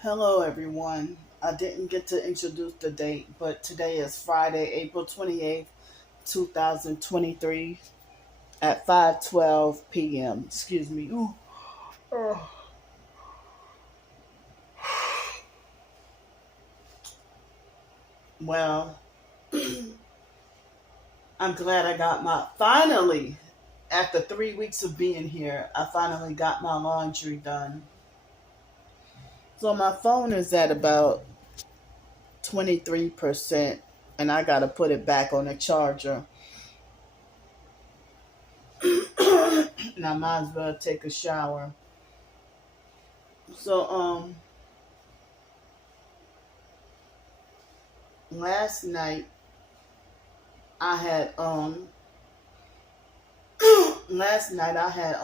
Hello, everyone. I didn't get to introduce the date, but today is Friday, April 28th, 2023 at 5:12 p.m. Excuse me. Ooh. Oh. Well, I'm glad I got finally, after 3 weeks of being here, I finally got my laundry done. So my phone is at about 23%, and I got to put it back on the charger. And I might as well take a shower. So last night I had last night I had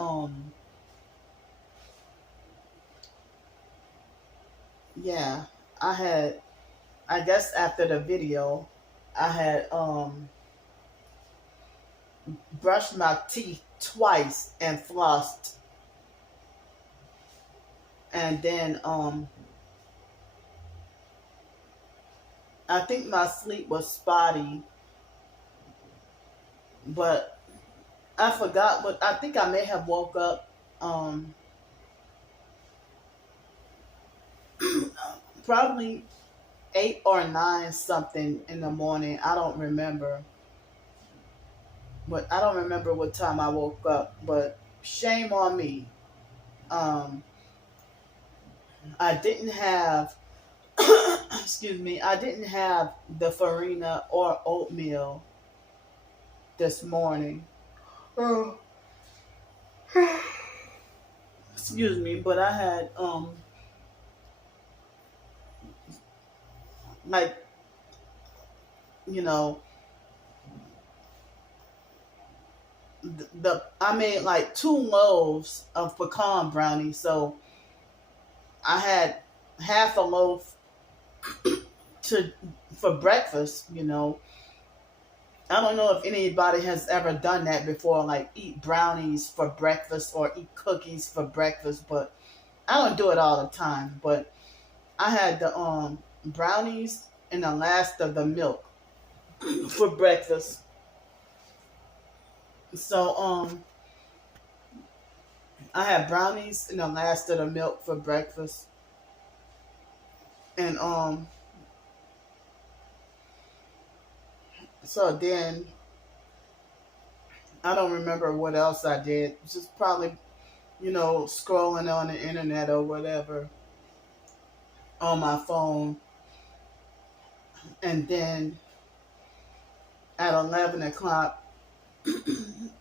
yeah, I had, I guess after the video I had brushed my teeth twice and flossed, and then I think my sleep was spotty, but I forgot what I think I may have woke up probably 8 or 9 something in the morning. I don't remember. But I don't remember what time I woke up, but shame on me. Um I didn't have excuse me, I didn't have the farina or oatmeal this morning. Oh, excuse me, but I had like, you know, the I made like 2 loaves of pecan brownie, so I had half a loaf to for breakfast. I don't know if anybody has ever done that before, like eat brownies for breakfast or eat cookies for breakfast, but I don't do it all the time. But I had the brownies and the last of the milk for breakfast. So I had brownies and the last of the milk for breakfast. And so then I don't remember what else I did. Just probably, scrolling on the internet or whatever on my phone. And then at 11 o'clock,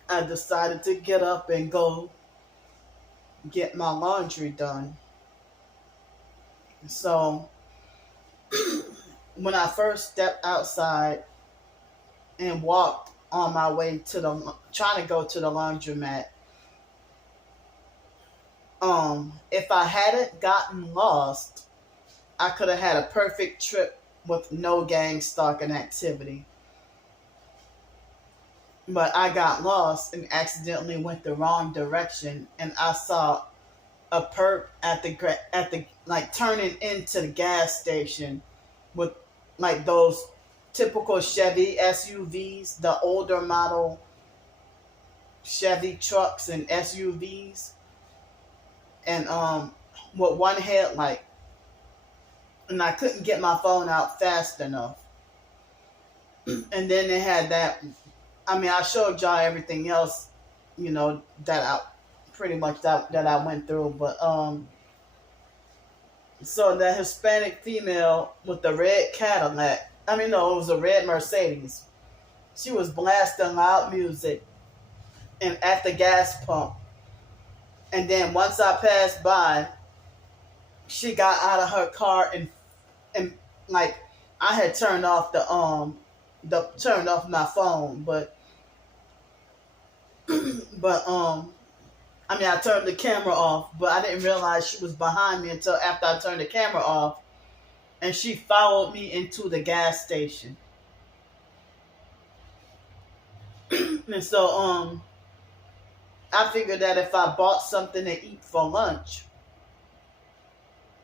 I decided to get up and go get my laundry done. So when I first stepped outside and walked on my way trying to go to the laundromat, if I hadn't gotten lost, I could have had a perfect trip with no gang stalking activity. But I got lost and accidentally went the wrong direction, and I saw a perp at the like turning into the gas station with like those typical Chevy SUVs, the older model Chevy trucks and SUVs, and with one headlight, and I couldn't get my phone out fast enough. And then they had that. I mean, I showed y'all everything else, that I pretty much that I went through, but so the Hispanic female with the red Cadillac, I mean, no, it was a red Mercedes. She was blasting loud music and at the gas pump. And then once I passed by, she got out of her car and like I had turned off the turned off my phone, but I mean, I turned the camera off, but I didn't realize she was behind me until after I turned the camera off, and she followed me into the gas station. And so I figured that if I bought something to eat for lunch,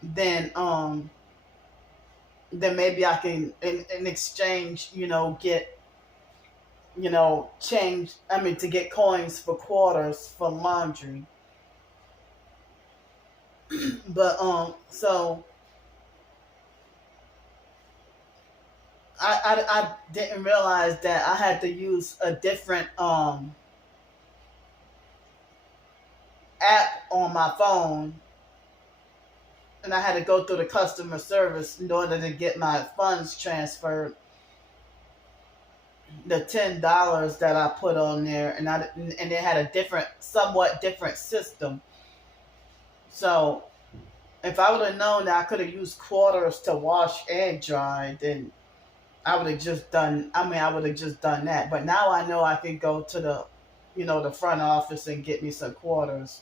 then then maybe I can in exchange, get, change, I mean, to get coins for quarters for laundry. But so I didn't realize that I had to use a different app on my phone, and I had to go through the customer service in order to get my funds transferred. The $10 that I put on there, and it had a different, somewhat different system. So if I would have known that I could have used quarters to wash and dry, then I would have just done. I mean, I would have just done that. But now I know I can go to the, the front office and get me some quarters.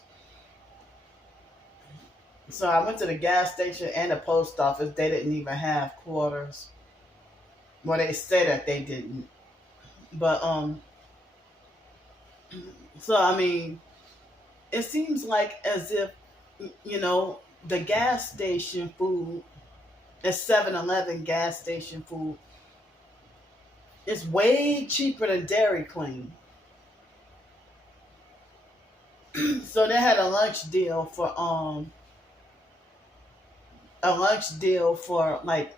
So I went to the gas station and the post office. They didn't even have quarters. Well, they said that they didn't. But so I mean, it seems like as if, the gas station food, the 7-Eleven gas station food, is way cheaper than Dairy Queen. So they had a lunch deal for like,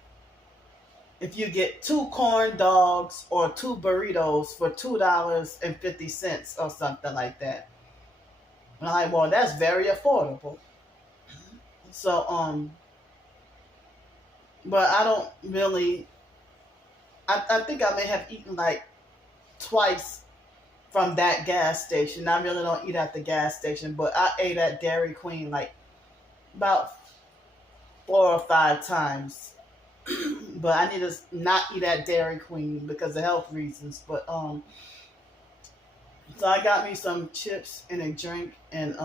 if you get two corn dogs or two burritos for $2.50 or something like that. And I'm like, well, that's very affordable. So but I don't really. I think I may have eaten like twice from that gas station. I really don't eat at the gas station, but I ate at Dairy Queen like about 4 or 5 times. But I need to not eat at Dairy Queen because of health reasons. But so I got me some chips and a drink, and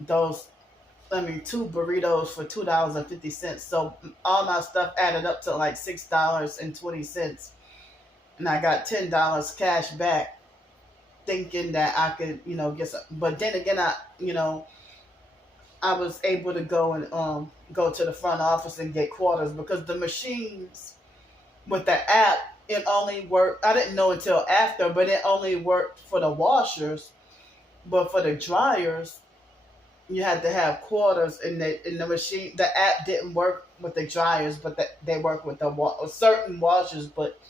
those, I mean, two burritos for $2.50. So all my stuff added up to like $6.20, and I got $10 cash back, thinking that I could, get some. But then again, I was able to go and go to the front office and get quarters, because the machines with the app, it only worked. I didn't know until after, but it only worked for the washers. But for the dryers, you had to have quarters in the machine. The app didn't work with the dryers, but they work with the certain washers. But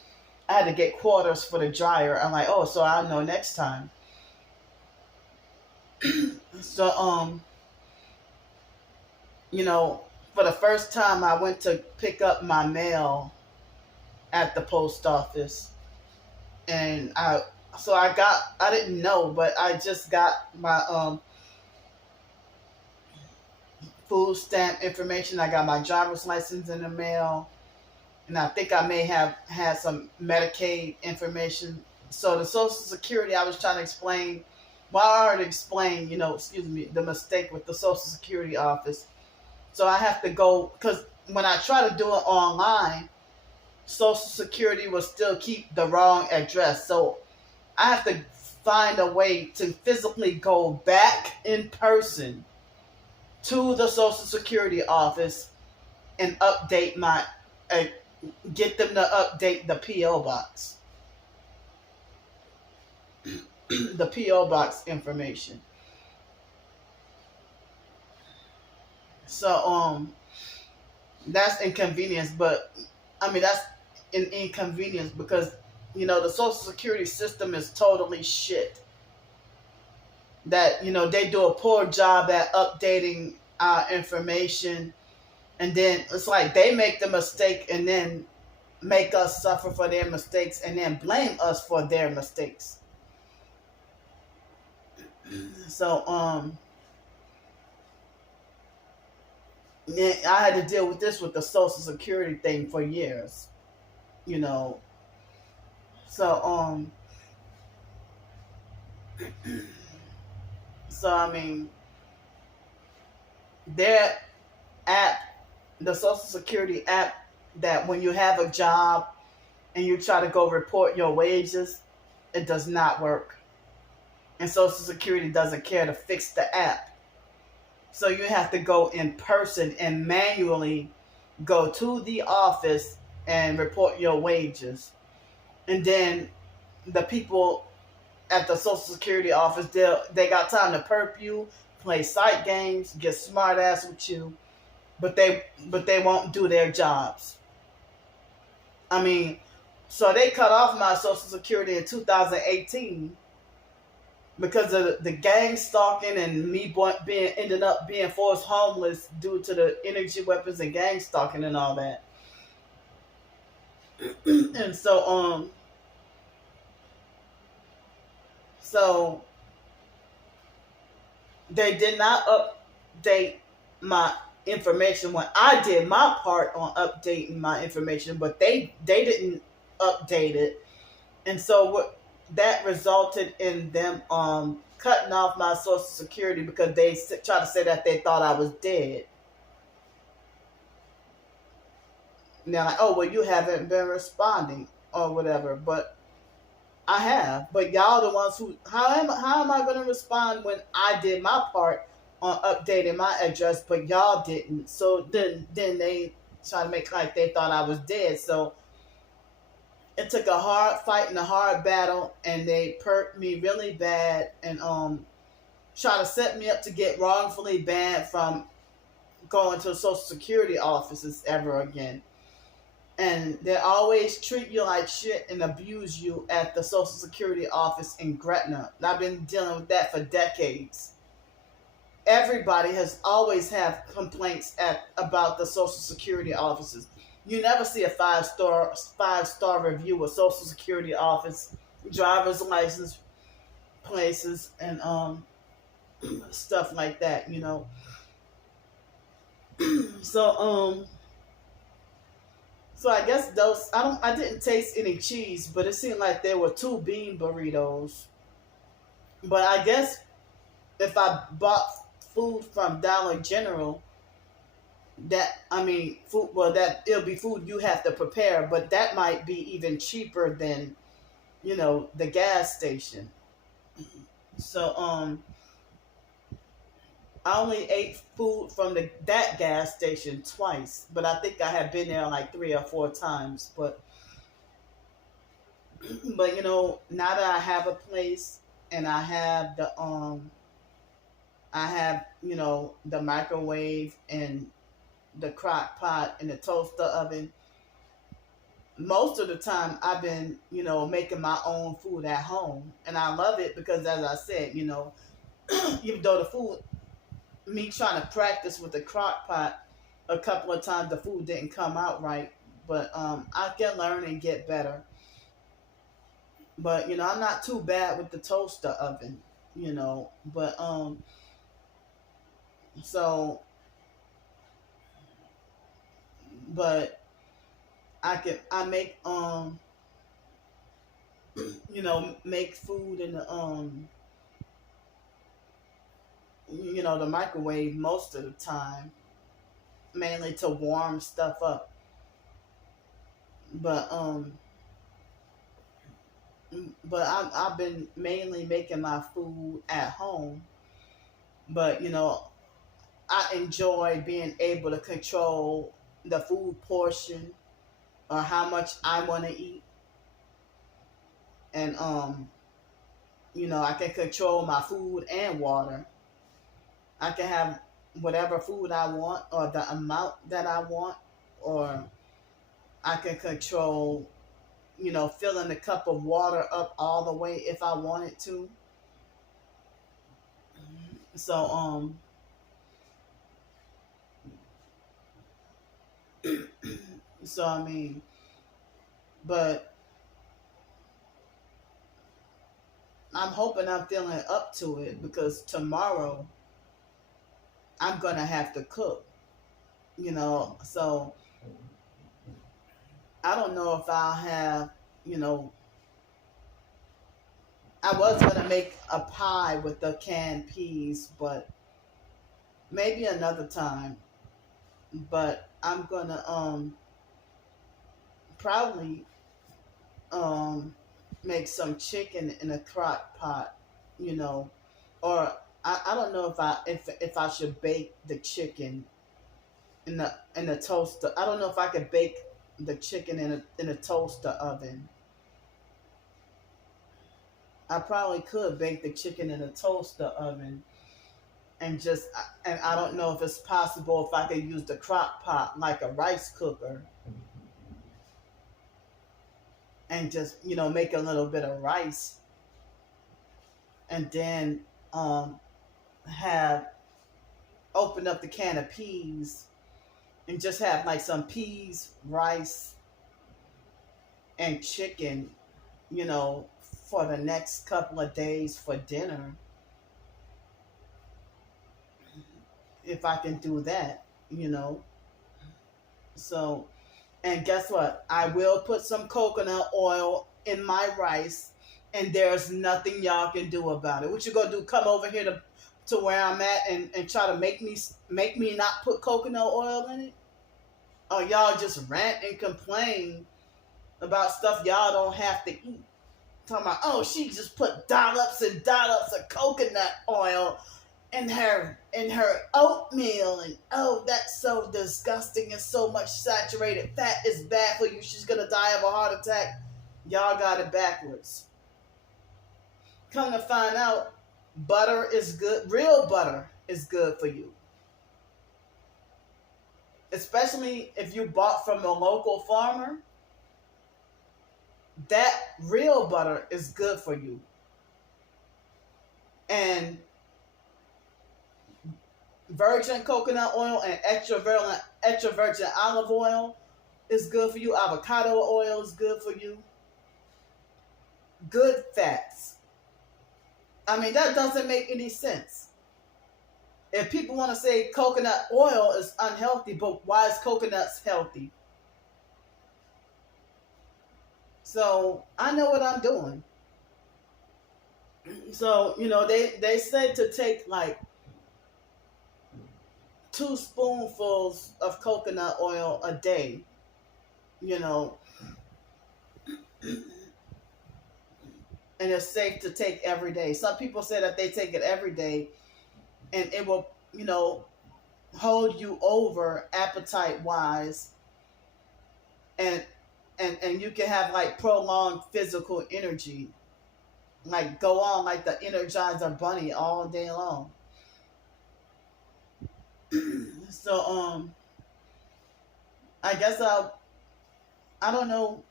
I had to get quarters for the dryer. I'm like, oh, so I'll know next time. So for the first time, I went to pick up my mail at the post office, and I didn't know, but I just got my food stamp information. I got my driver's license in the mail, and I think I may have had some Medicaid information. So the Social Security, I was trying to explain. Well, I already explained, excuse me, the mistake with the Social Security office. So I have to go, because when I try to do it online, Social Security will still keep the wrong address. So I have to find a way to physically go back in person to the Social Security office and update get them to update the P.O. box. The P.O. box information. So that's inconvenience, but I mean that's an inconvenience because the Social Security system is totally shit. That they do a poor job at updating our information, and then it's like they make the mistake and then make us suffer for their mistakes and then blame us for their mistakes. So yeah, I had to deal with this with the Social Security thing for years, you know. So so I mean, their app, the Social Security app, that when you have a job and you try to go report your wages, it does not work, and Social Security doesn't care to fix the app. So you have to go in person and manually go to the office and report your wages. And then the people at the Social Security office, they got time to perp you, play sight games, get smart ass with you, but they won't do their jobs. I mean, so they cut off my Social Security in 2018 because of the gang stalking and me being ended up being forced homeless due to the energy weapons and gang stalking and all that. And so they did not update my information when I did my part on updating my information, but they didn't update it, and so what that resulted in them cutting off my Social Security because they tried to say that they thought I was dead. And they're like, oh well, you haven't been responding or whatever, but I have, but y'all the ones who. How am I going to respond when I did my part on updating my address, but y'all didn't? So then they try to make like they thought I was dead. So it took a hard fight and a hard battle, and they perked me really bad and try to set me up to get wrongfully banned from going to Social Security offices ever again. And they always treat you like shit and abuse you at the Social Security office in Gretna. And I've been dealing with that for decades. Everybody has always had complaints about the Social Security offices. You never see a five star review of Social Security office, driver's license places, and stuff like that. So So I guess those I didn't taste any cheese, but it seemed like there were two bean burritos. But I guess if I bought food from Dollar General, that I mean food well that it'll be food you have to prepare, but that might be even cheaper than, the gas station. So I only ate food from that gas station twice, but I think I had been there like 3 or 4 times. But now that I have a place and I have the microwave and the crock pot and the toaster oven. Most of the time I've been, making my own food at home, and I love it because, as I said, even though the food, me trying to practice with the crock pot a couple of times, the food didn't come out right, but I can learn and get better. But I'm not too bad with the toaster oven, but so but I make make food in the microwave most of the time, mainly to warm stuff up. But I've been mainly making my food at home. But I enjoy being able to control the food portion or how much I want to eat, and I can control my food and water. I can have whatever food I want or the amount that I want, or I can control, filling the cup of water up all the way if I wanted to. So so I mean, but I'm hoping I'm feeling up to it because tomorrow I'm gonna have to cook, so I don't know if I'll have, you know, I was gonna make a pie with the canned peas, but maybe another time. But I'm gonna probably um make some chicken in a crock pot, you know, or I don't know if I should bake the chicken in the toaster. I don't know if I could bake the chicken in a toaster oven. I probably could bake the chicken in a toaster oven and just and I don't know if it's possible if I could use the crock pot like a rice cooker and just make a little bit of rice and then um have open up the can of peas and just have like some peas, rice, and chicken, you know, for the next couple of days for dinner. If I can do that, you know. So, and guess what? I will put some coconut oil in my rice, and there's nothing y'all can do about it. What you gonna do? Come over here to where I'm at and try to make me not put coconut oil in it? Or y'all just rant and complain about stuff y'all don't have to eat? Talking about, oh, she just put dollops and dollops of coconut oil in her oatmeal, and oh, that's so disgusting and so much saturated fat is bad for you. She's gonna die of a heart attack. Y'all got it backwards. Come to find out, butter is good. Real butter is good for you, especially if you bought from a local farmer. That real butter is good for you. And virgin coconut oil and extra virgin olive oil is good for you. Avocado oil is good for you. Good fats. I mean, that doesn't make any sense. If people want to say coconut oil is unhealthy, but why is coconuts healthy? So I know what I'm doing. So, they said to take like 2 spoonfuls of coconut oil a day, you know, and it's safe to take every day. Some people say that they take it every day and it will, hold you over appetite wise, and you can have like prolonged physical energy, like go on like the Energizer Bunny all day long. So I guess I don't know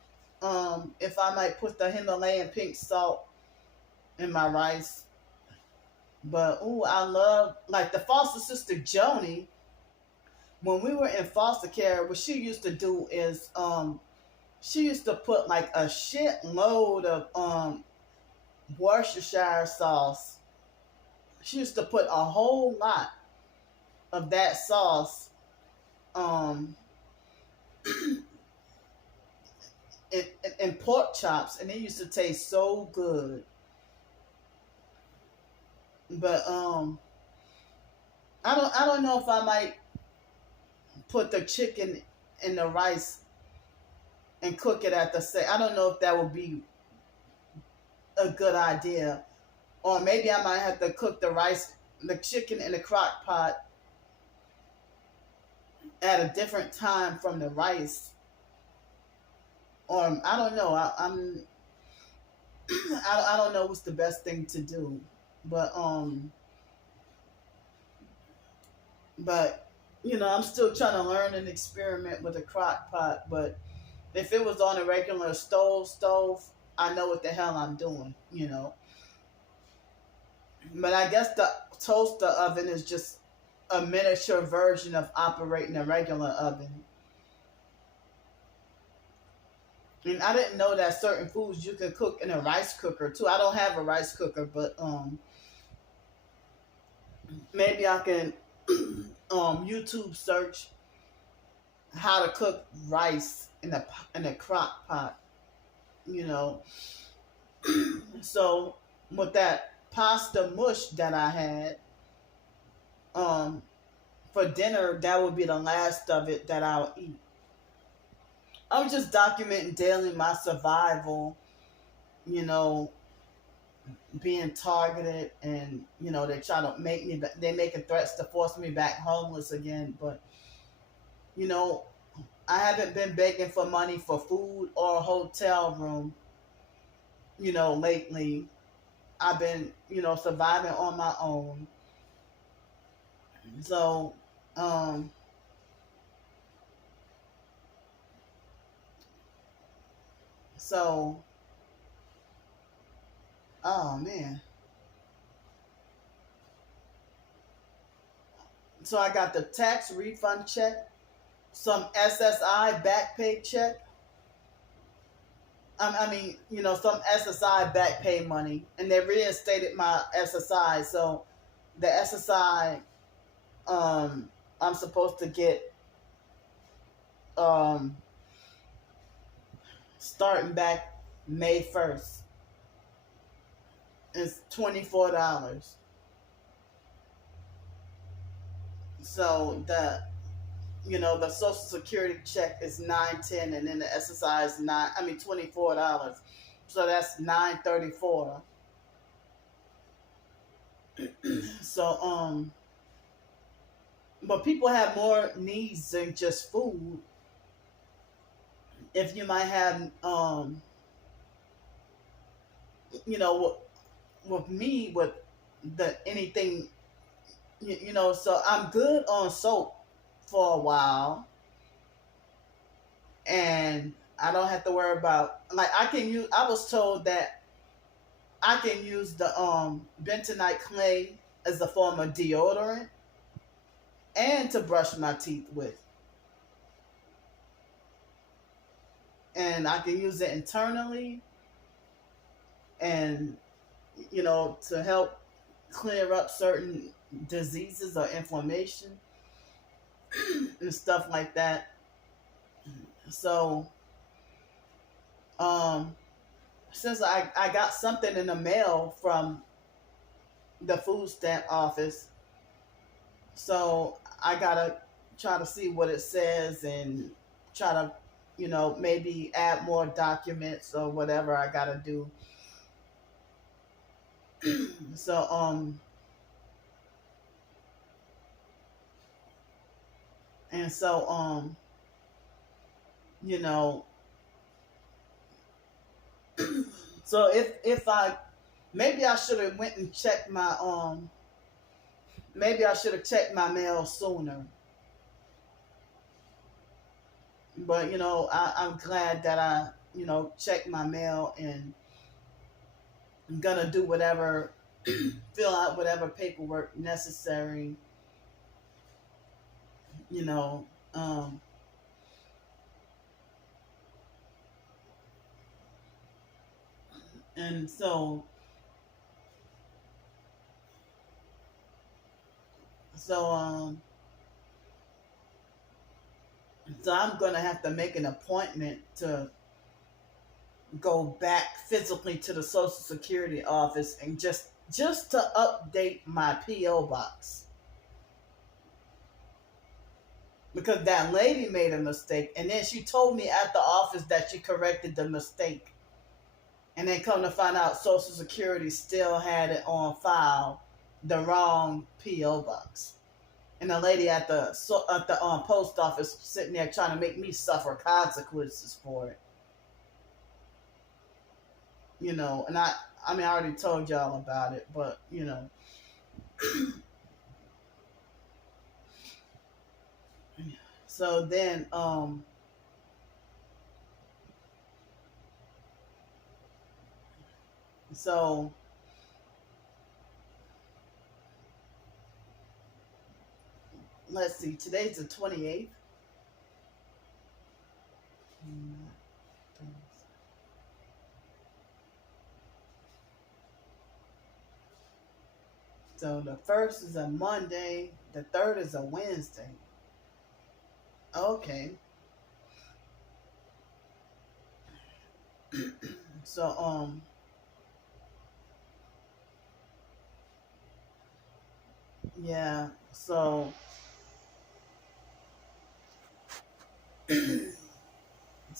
if I might put the Himalayan pink salt in my rice. But I love like the foster sister Joni. When we were in foster care, what she used to do is she used to put like a shit load of Worcestershire sauce. She used to put a whole lot of that sauce um in pork chops, and it used to taste so good. But I don't know if I might put the chicken in the rice and cook it at the same. I don't know if that would be a good idea, or maybe I might have to cook the chicken in the crock pot at a different time from the rice. Or I don't know. I don't know what's the best thing to do, but I'm still trying to learn and experiment with a crock pot. But if it was on a regular stove, I know what the hell I'm doing. But I guess the toaster oven is just a miniature version of operating a regular oven. And I didn't know that certain foods you can cook in a rice cooker too. I don't have a rice cooker, but maybe I can YouTube search how to cook rice in a crock pot. You know. So with that pasta mush that I had for dinner, that would be the last of it that I'll eat. I'm just documenting daily my survival, you know, being targeted, and they try to make me, they making threats to force me back homeless again. But you know I haven't been begging for money for food or a hotel room, lately. I've been, surviving on my own. So, um, so, oh man. So I got the tax refund check, some SSI back pay check. Some SSI back pay money, and they reinstated my SSI. So the SSI, I'm supposed to get, um, starting back May 1st. It's $24. So the Social Security check is 9.10, and then the SSI is $24. So that's 9.34. So but people have more needs than just food. If you might have you know with me, with the anything, so I'm good on soap for a while, and I don't have to worry about, like, I was told that I can use the bentonite clay as a form of deodorant and to brush my teeth with, and I can use it internally, and to help clear up certain diseases or inflammation and stuff like that. So um since I got something in the mail from the food stamp office, so I gotta try to see what it says and try to, maybe add more documents or whatever I gotta do. So and so you know so if I maybe I should have went and checked my maybe I should have checked my mail sooner. But I'm glad that I checked my mail, and I'm gonna do whatever, fill out whatever paperwork necessary. You know, um, and so so I'm gonna have to make an appointment to go back physically to the Social Security office, and just to update my PO box, because that lady made a mistake, and then she told me at the office that she corrected the mistake, and then come to find out Social Security still had it on file, the wrong PO box. And the lady at the post office sitting there trying to make me suffer consequences for it. And I already told y'all about it, but so then so let's see, today's the 28th. So the first is a Monday, the third is a Wednesday. Okay. So yeah, so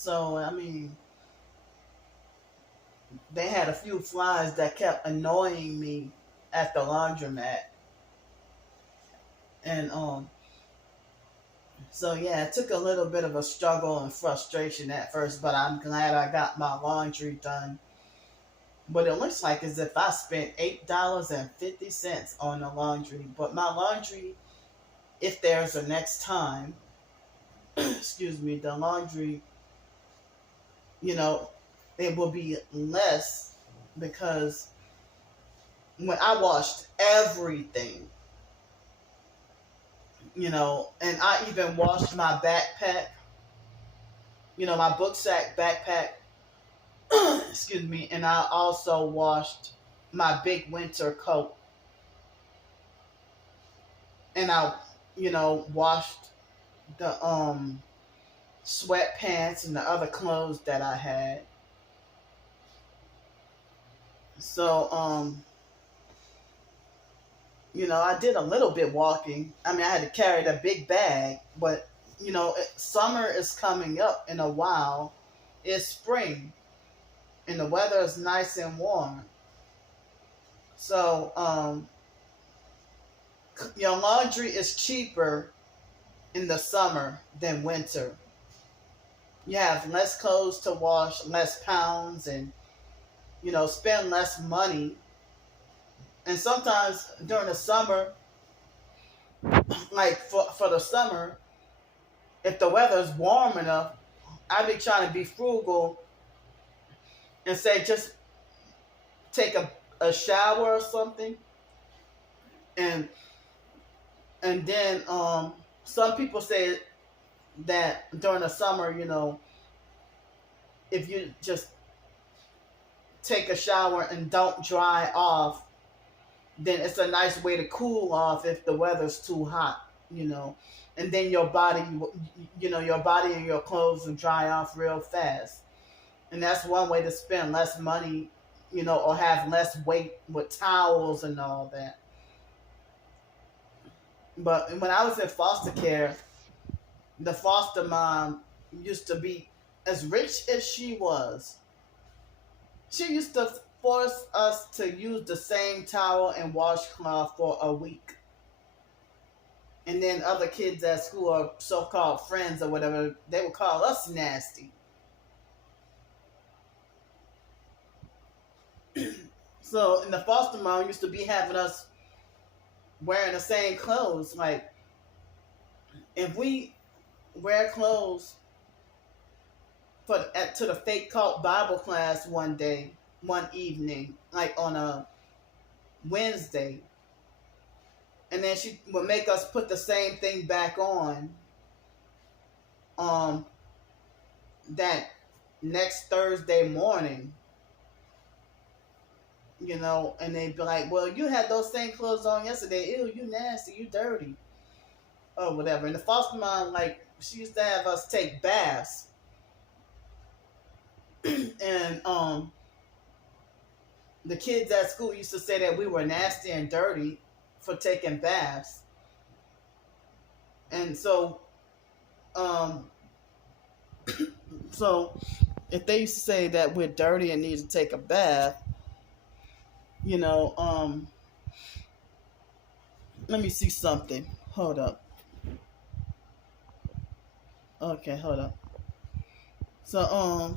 I mean, they had a few flies that kept annoying me at the laundromat. And so yeah, it took a little bit of a struggle and frustration at first, but I'm glad I got my laundry done. But it looks like as if I spent $8.50 on the laundry. But my laundry, if there's a next time, excuse me, the laundry, you know, it will be less because when I washed everything, and I even washed my backpack, my book sack backpack, excuse me, and I also washed my big winter coat. And I, washed the sweatpants and the other clothes that I had. So, I did a little bit walking. I mean, I had to carry the big bag, but, summer is coming up in a while. It's spring, and the weather is nice and warm. So, your laundry is cheaper in the summer than winter. You have less clothes to wash, less pounds, and, spend less money. And sometimes during the summer, like for the summer, if the weather is warm enough, I be trying to be frugal and say just take a shower or something. And then some people say that during the summer, if you just take a shower and don't dry off, then it's a nice way to cool off if the weather's too hot, and then your body and your clothes will dry off real fast. And that's one way to spend less money, or have less weight with towels and all that. But when I was in foster care, the foster mom used to be as rich as she was. She used to force us to use the same towel and washcloth for a week. And then other kids at school, or so-called friends or whatever, they would call us nasty. So, and the foster mom used to be having us wearing the same clothes. Like, if we wear clothes to the fake cult Bible class one evening, like on a Wednesday, and then she would make us put the same thing back on that next Thursday morning, and they'd be like, well, you had those same clothes on yesterday. Ew, you nasty, you dirty, or whatever. And the foster mom, like, she used to have us take baths. And the kids at school used to say that we were nasty and dirty for taking baths. And so, so if they used to say that we're dirty and need to take a bath, let me see something. Hold up. Okay, hold up. So,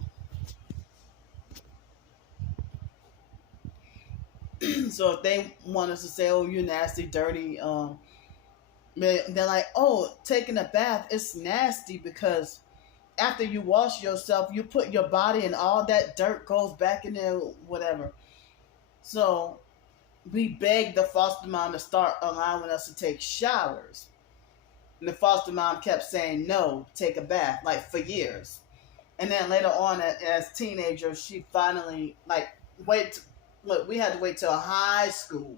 so if they want us to say, oh, you nasty, dirty, they're like, oh, taking a bath, it's nasty because after you wash yourself, you put your body and all that dirt goes back in there, whatever. So we begged the foster mom to start allowing us to take showers. And the foster mom kept saying, no, take a bath, like for years. And then later on, as teenagers, she finally, we had to wait till high school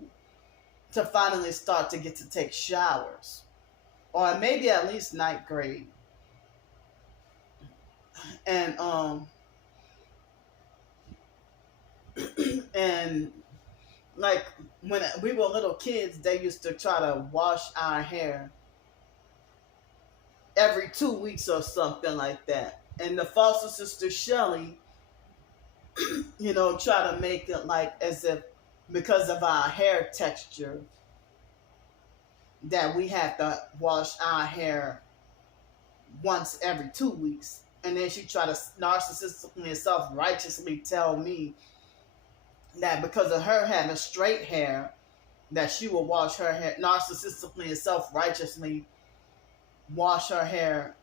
to finally start to get to take showers. Or maybe at least ninth grade. And, and like when we were little kids, they used to try to wash our hair every 2 weeks or something like that. And the foster sister Shelly try to make it like as if because of our hair texture that we have to wash our hair once every 2 weeks. And then she tried to narcissistically and self-righteously tell me that because of her having straight hair, that she will wash her hair narcissistically and self-righteously wash her hair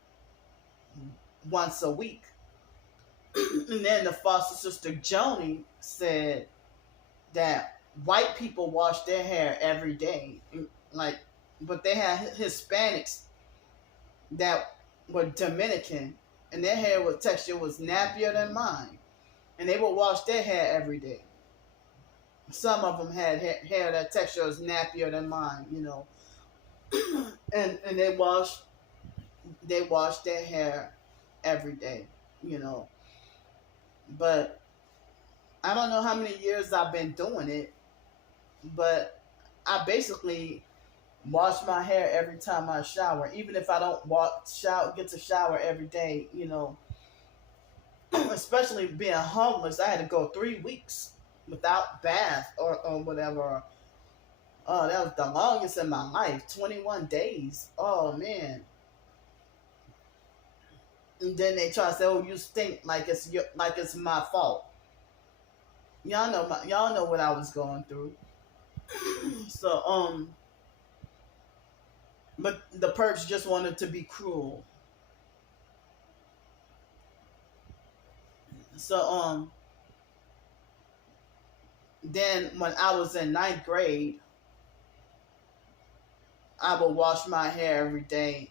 once a week. And then the foster sister Joni said that white people wash their hair every day, like, but they had Hispanics that were Dominican, and their hair was texture was nappier than mine, and they would wash their hair every day. Some of them had hair that texture was nappier than mine, and they wash their hair every day, you know. But I don't know how many years I've been doing it, but I basically wash my hair every time I shower, even if I don't get to shower every day, Especially being homeless, I had to go 3 weeks without bath or whatever. Oh, that was the longest in my life, 21 days. Oh man. And then they try to say, "Oh, you stink," like it's my fault. Y'all know what I was going through. So but the perps just wanted to be cruel. So then when I was in ninth grade, I would wash my hair every day,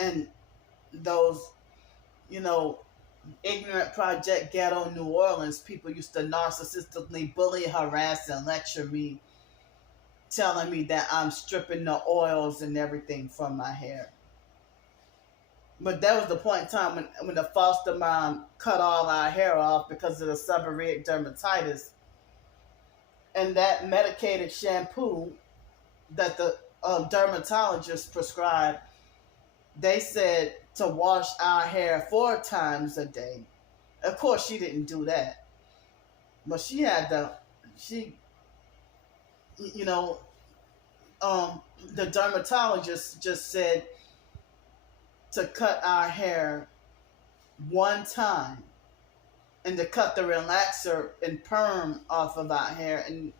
and those, you know, ignorant Project Ghetto New Orleans people used to narcissistically bully, harass, and lecture me, telling me that I'm stripping the oils and everything from my hair. But that was the point in time when the foster mom cut all our hair off because of the seborrheic dermatitis. And that medicated shampoo that the dermatologist prescribed, they said to wash our hair 4 times a day. Of course, she didn't do that. But you know, the dermatologist just said to cut our hair 1 time and to cut the relaxer and perm off of our hair. And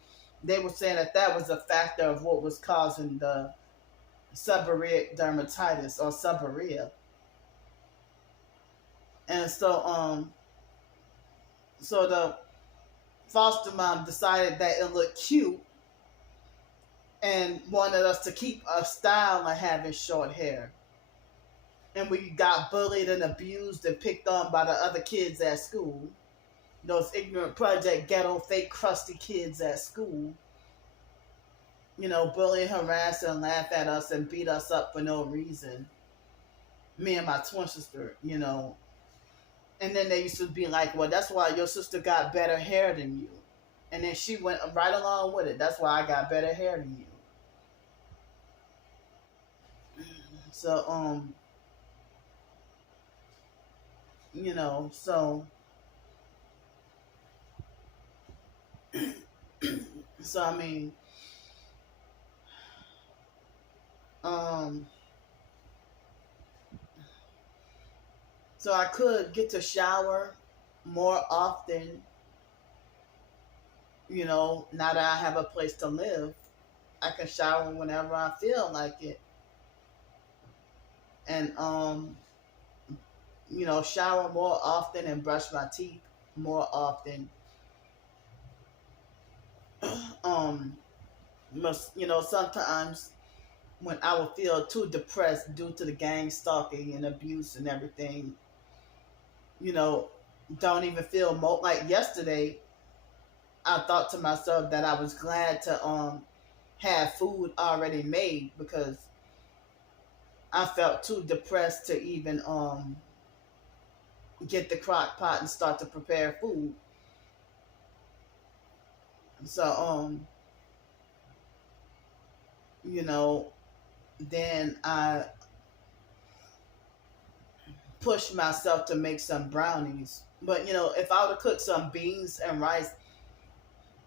they were saying that was a factor of what was causing the seborrheic dermatitis or seborrhea. And so the foster mom decided that it looked cute and wanted us to keep a style of having short hair. And we got bullied and abused and picked on by the other kids at school. Those ignorant Project Ghetto fake crusty kids at school. Bully, harass, and laugh at us and beat us up for no reason. Me and my twin sister, And then they used to be like, well, that's why your sister got better hair than you. And then she went right along with it. That's why I got better hair than you. So, so I mean, so I could get to shower more often, now that I have a place to live. I can shower whenever I feel like it. And, shower more often and brush my teeth more often. Sometimes when I would feel too depressed due to the gang stalking and abuse and everything, don't even feel like yesterday. I thought to myself that I was glad to have food already made because I felt too depressed to even get the crock pot and start to prepare food. So then I push myself to make some brownies. But if I would have cooked some beans and rice,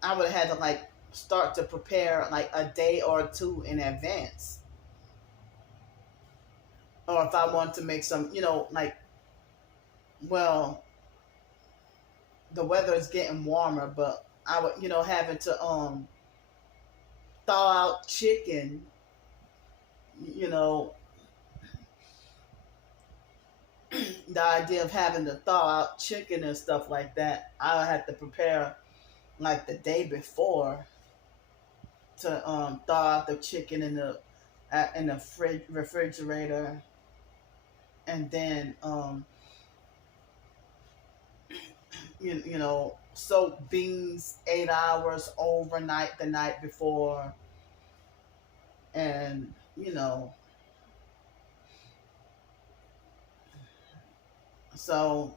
I would have had to like start to prepare like a day or two in advance. Or if I want to make some, like, well, the weather is getting warmer, but I would, having to thaw out chicken, you know, the idea of having to thaw out chicken and stuff like that, I would have to prepare like the day before to thaw out the chicken in the refrigerator, and then soak beans 8 hours overnight the night before, and so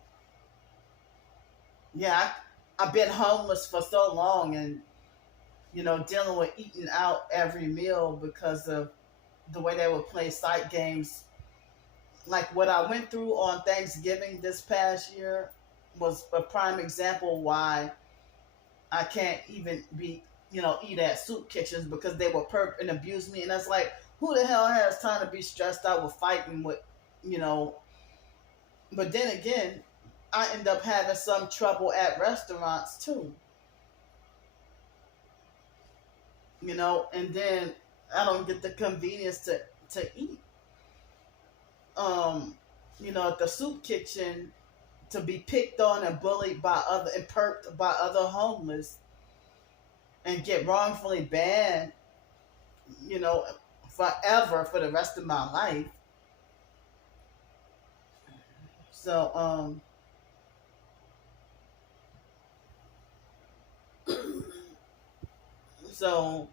yeah, I've been homeless for so long, and dealing with eating out every meal because of the way they would play sight games. Like what I went through on Thanksgiving this past year was a prime example why I can't even eat at soup kitchens, because they would perp and abuse me. And that's like, who the hell has time to be stressed out with fighting with, you know? But then again, I end up having some trouble at restaurants too, and then I don't get the convenience to eat. At the soup kitchen, to be picked on and bullied by other and perked by other homeless and get wrongfully banned, forever for the rest of my life. So so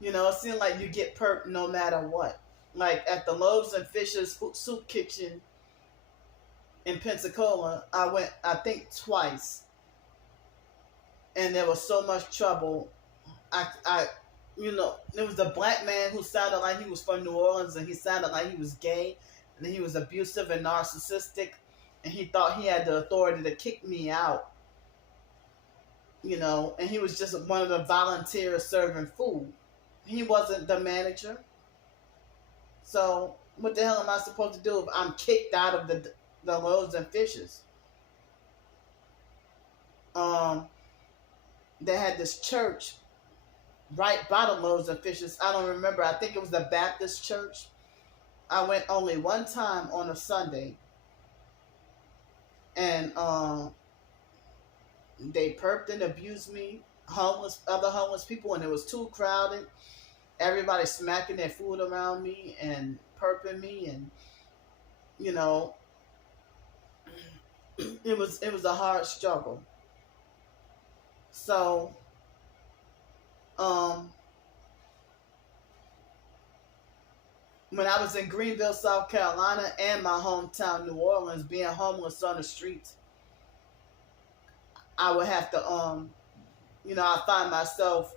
it seemed like you get perked no matter what. Like at the Loaves and Fishes soup kitchen in Pensacola, I went, I think, twice, and there was so much trouble. There was a black man who sounded like he was from New Orleans, and he sounded like he was gay, and he was abusive and narcissistic, and he thought he had the authority to kick me out, and he was just one of the volunteers serving food. He wasn't the manager. So what the hell am I supposed to do if I'm kicked out of the Loaves and Fishes? They had this church right by the Loaves and Fishes. I don't remember. I think it was the Baptist church. I went only one time on a Sunday, and they perped and abused me, other homeless people, and it was too crowded. Everybody smacking their food around me and perping me, and it was a hard struggle. So when I was in Greenville, South Carolina, and my hometown, New Orleans, being homeless on the streets, I would have to I find myself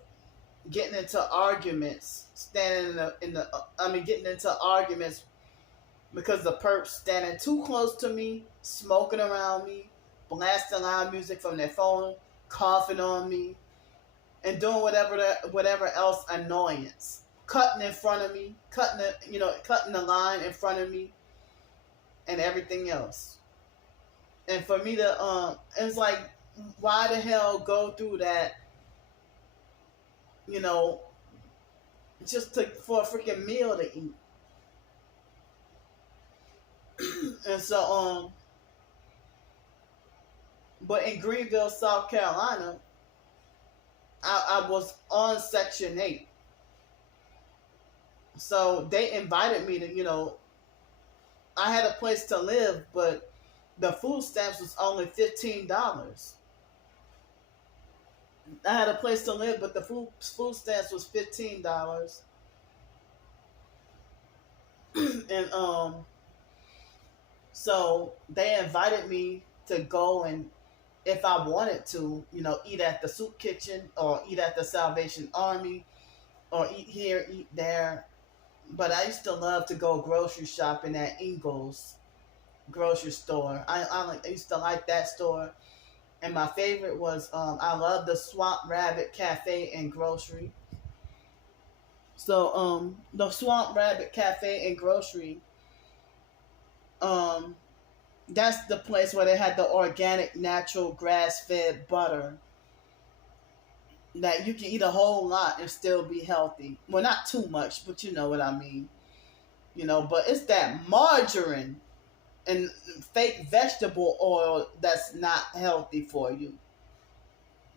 getting into arguments, getting into arguments because the perps standing too close to me, smoking around me, blasting loud music from their phone, coughing on me, and doing whatever else annoyance, cutting in front of me, cutting the line in front of me, and everything else. And for me to it's like, why the hell go through that? Just for a freaking meal to eat. And so, but in Greenville, South Carolina, I was on Section 8. So they invited me to, I had a place to live, but the food stamps was only $15. I had a place to live, but the food stamps was $15. And so they invited me to go, and if I wanted to, eat at the soup kitchen or eat at the Salvation Army or eat here, eat there. But I used to love to go grocery shopping at Ingles grocery store. I used to like that store. And my favorite was I love the Swamp Rabbit Cafe and Grocery. So the Swamp Rabbit Cafe and Grocery, um that's the place where they had the organic, natural, grass-fed butter that you can eat a whole lot and still be healthy. Well, not too much, but you know what I mean. But it's that margarine and fake vegetable oil that's not healthy for you.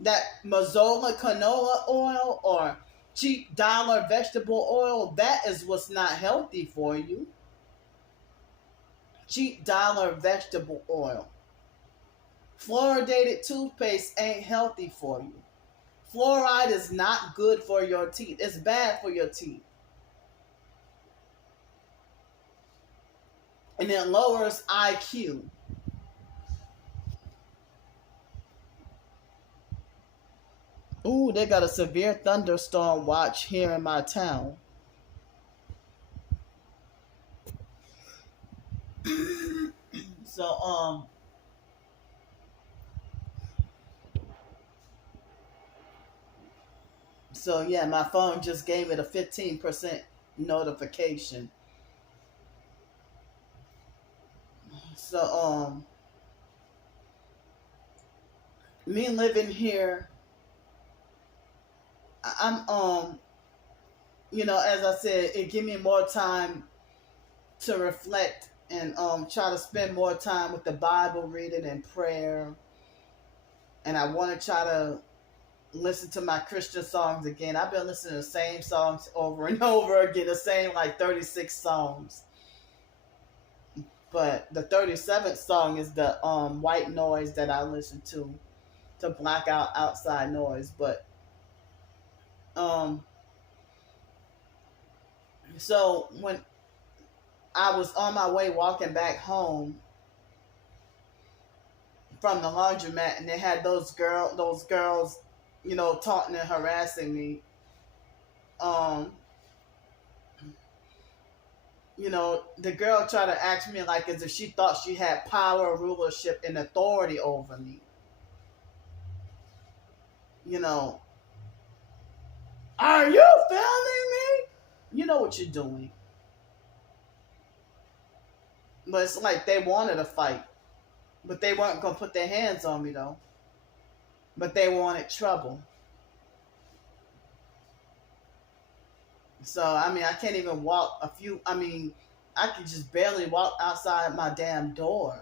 That Mazola canola oil or cheap dollar vegetable oil, that is what's not healthy for you. Cheap dollar vegetable oil. Fluoridated toothpaste ain't healthy for you. Fluoride is not good for your teeth. It's bad for your teeth. And it lowers IQ. Ooh, they got a severe thunderstorm watch here in my town. So yeah, my phone just gave it a 15% notification. So me living here, I'm as I said, it give me more time to reflect and try to spend more time with the Bible reading and prayer. And I want to try to listen to my Christian songs again. I've been listening to the same songs over and over again, the same like 36 songs. But the 37th song is the white noise that I listen to block out outside noise. But so when I was on my way walking back home from the laundromat, and they had those girls, taunting and harassing me. The girl tried to ask me like as if she thought she had power, rulership, and authority over me. Are you filming me? You know what you're doing. But it's like they wanted a fight. But they weren't going to put their hands on me, though. But they wanted trouble. So, I can't even walk I could just barely walk outside my damn door.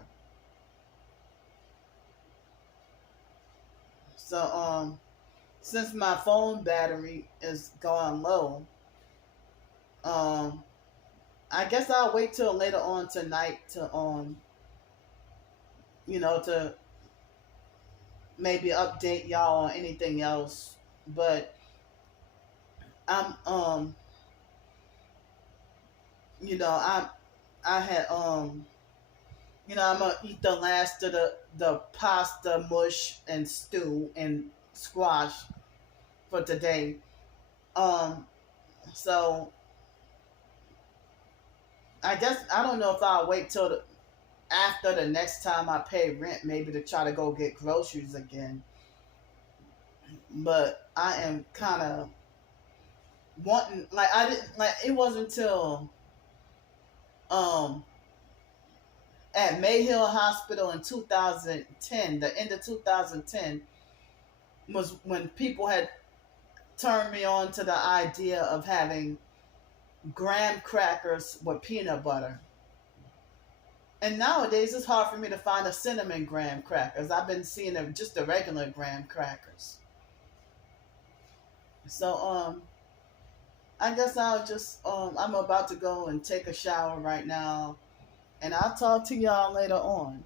So, since my phone battery is going low, I guess I'll wait till later on tonight to to maybe update y'all on anything else. But I'm I had I'm gonna eat the last of the pasta mush and stew and squash for today. So I guess I don't know if I'll wait till after the next time I pay rent, maybe to try to go get groceries again. But I am kind of wanting, like, I didn't, like, it wasn't until at Mayhill Hospital in 2010, the end of 2010, was when people had turned me on to the idea of having graham crackers with peanut butter. And nowadays it's hard for me to find a cinnamon graham crackers. I've been seeing just the regular graham crackers. So I guess I'll just I'm about to go and take a shower right now, and I'll talk to y'all later on.